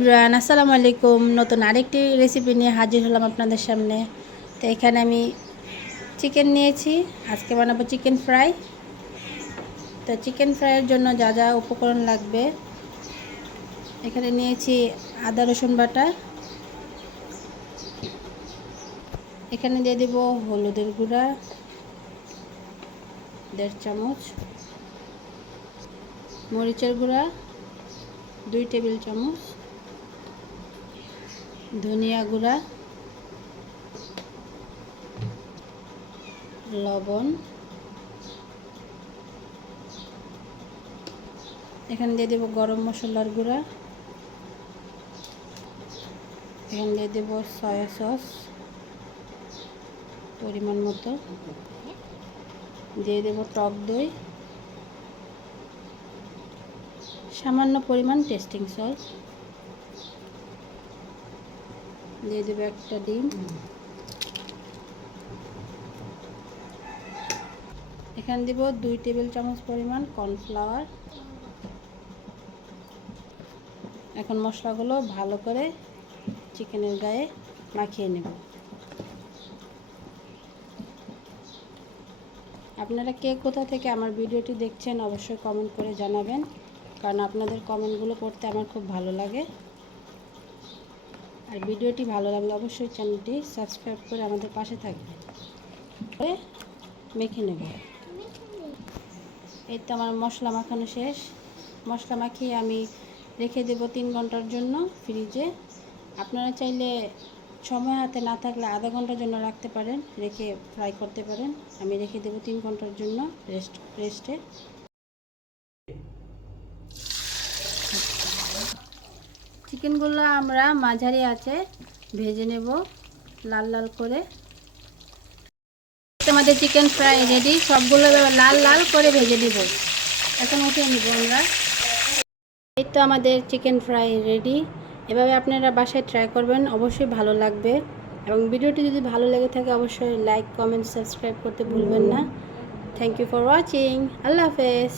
Bran আসসালামু আলাইকুম। নতুন আরেকটি রেসিপি নিয়ে হাজির হলাম আপনাদের সামনে। তো এখানে আমি চিকেন নিয়েছি, আজকে বানাবো চিকেন ফ্রাই। তো চিকেন ফ্রাইয়ের জন্য যা যা উপকরণ লাগবে, এখানে নিয়েছি আদা রসুন বাটা, এখানে দিয়ে দেব হলুদের গুঁড়া 1.5 চামচ, মরিচের গুঁড়া 2 টেবিল চামচ, ধনিয়া গুঁড়া, লবণ, এখানে দিয়ে দেব গরম মশলার গুঁড়া, এখানে দিয়ে দেব সয়া সস পরিমাণ মতো, দিয়ে দেব টক দই, সামান্য পরিমাণ টেস্টিং সল্ট, দিয়ে দেব একটা ডিম, এখানে দেব 2 টেবিল চামচ পরিমাণ কর্নফ্লাওয়ার। এখন মশলাগুলো ভালো করে চিকেনের গায়ে মাখিয়ে নেব। আপনারা কে কোথা থেকে আমার ভিডিওটি দেখছেন অবশ্যই কমেন্ট করে জানাবেন, কারণ আপনাদের কমেন্টগুলো পড়তে আমার খুব ভালো লাগে। আর ভিডিওটি ভালো লাগলে অবশ্যই চ্যানেলটি সাবস্ক্রাইব করে আমাদের পাশে থাকবেন। মেখে নেব। এই তো আমার মশলা মাখানো শেষ। মশলা মাখিয়ে আমি রেখে দেব 3 ঘন্টার জন্য ফ্রিজে। আপনারা চাইলে সময় হাতে না থাকলে আধা ঘন্টার জন্য রাখতে পারেন, রেখে ফ্রাই করতে পারেন। আমি রেখে দেব 3 ঘন্টার জন্য রেস্টে। চিকেনগুলো আমরা মাঝারি আঁচে ভেজে নেব লাল লাল করে। আমাদের চিকেন ফ্রাই রেডি, সবগুলো লাল লাল করে ভেজে নেব। এখন উঠিয়ে নেব আমরা। এই তো আমাদের চিকেন ফ্রাই রেডি। এভাবে আপনারা বাসায় ট্রাই করবেন, অবশ্যই ভালো লাগবে। এবং ভিডিওটি যদি ভালো লেগে থাকে অবশ্যই লাইক, কমেন্ট, সাবস্ক্রাইব করতে ভুলবেন না। Thank you for watching. আল্লাহ হাফেজ।